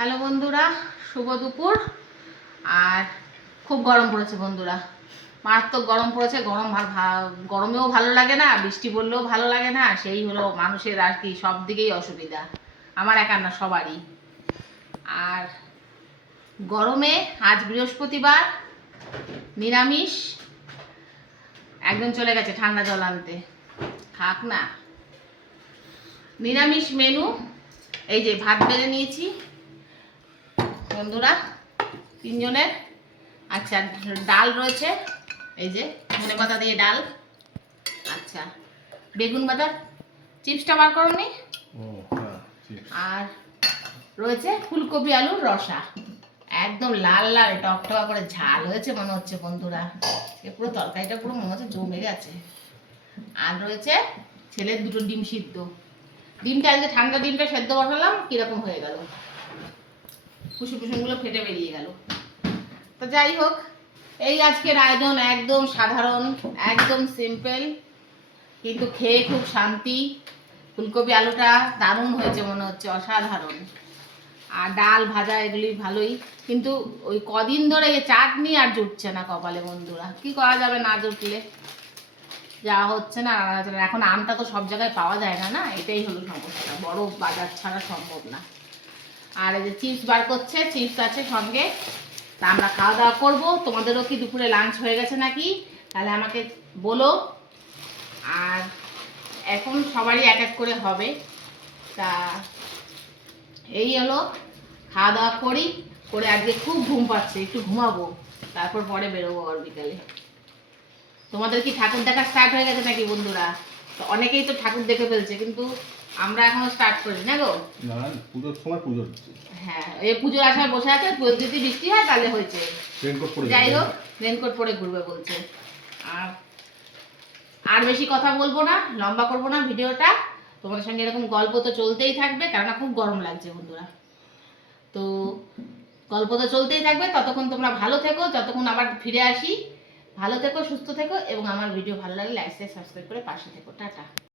Hello বন্ধুরা, শুভ দুপুর। আর খুব গরম পড়েছে বন্ধুরা, মারাত্মক গরম পড়েছে। গরমেও ভালো লাগে না, বৃষ্টি পড়লেও ভালো লাগে না। সেই হলো মানুষের আর কি, সব দিকেই অসুবিধা, আমার একা না, সবারই। আর গরমে আজ বৃহস্পতিবার, নিরামিষ। একজন চলে গেছে ঠান্ডা জল আনতে, থাক না। নিরামিষ মেনু, এই যে ভাত বেড়ে নিয়েছি বন্ধুরা তিনজনের। আচ্ছা, ডাল রয়েছে, এই যে ধনেপাতা দিয়ে ডাল। আচ্ছা, বেগুন ভাজা, চিপসটা বার করনি। আর রয়েছে ফুলকপি আলুর রসা, একদম লাল লাল টকটকা করে ঝাল হয়েছে মনে হচ্ছে বন্ধুরা। পুরো তরকারিটা পুরো মনে হচ্ছে জমে গেছে। আর রয়েছে ছেলের দুটো ডিম সিদ্ধ। ডিমটা আজকে ঠান্ডা ডিমটা সেদ্ধ বসালাম, কিরকম হয়ে গেল, কুসুমগুলো ফেটে বেরিয়ে গেল। তো যাই হোক, এই আজকের আয়োজন একদম সাধারণ, একদম সিম্পল, কিন্তু খেয়ে খুব শান্তি। ফুলকপি আলুটা দারুণ হয়েছে মনে হচ্ছে, অসাধারণ। আর ডাল ভাজা এগুলি ভালোই, কিন্তু ওই কদিন ধরে এই চাটনি আর জুটছে না কপালে বন্ধুরা। কি করা যাবে, না জুটলে যা হচ্ছে না। এখন আমটা তো সব জায়গায় পাওয়া যায় না, না এটাই হলো সমস্যা, বড় বাজার ছাড়া সম্ভব না। আর এই যে চিপস বার করছে, চিপস আছে সঙ্গে। তা আমরা খাওয়া দাওয়া করবো। তোমাদেরও কি দুপুরে লাঞ্চ হয়ে গেছে নাকি, তাহলে আমাকে বলো। আর এখন সবারই এক এক করে হবে। তা এই হলো, খাওয়া দাওয়া করি, করে আজকে খুব ঘুম পাচ্ছে, একটু ঘুমাবো, তারপর পরে বেরোবো আর বিকালে। তোমাদের কি ঠাকুর দেখা স্টার্ট হয়ে গেছে নাকি বন্ধুরা? তো অনেকেই তো ঠাকুর দেখে ফেলছে, কিন্তু আমরা এখনো স্টার্ট করি না গো। না, পুজোর সময় পুজো হচ্ছে। হ্যাঁ, এই পুজোর আশায় বসে আছে, যদি বৃষ্টি হয় তাহলে হয়েছে। যাই হোক, রেনকোট পরে ঘুরবে বলছে। আর আর বেশি কথা বলবো না, লম্বা করবো না ভিডিওটা। তোমাদের সঙ্গে এরকম গল্প তো চলতেই থাকবে, কেননা খুব গরম লাগছে বন্ধুরা। তো গল্প তো চলতেই থাকবে, ততক্ষণ তোমরা ভালো থেকো, যতক্ষণ আবার ফিরে আসি। ভালো থেকো, সুস্থ থেকো, এবং আমার ভিডিও ভালো লাগলে লাইক শেয়ার সাবস্ক্রাইব করে পাশে থেকো। টাটা।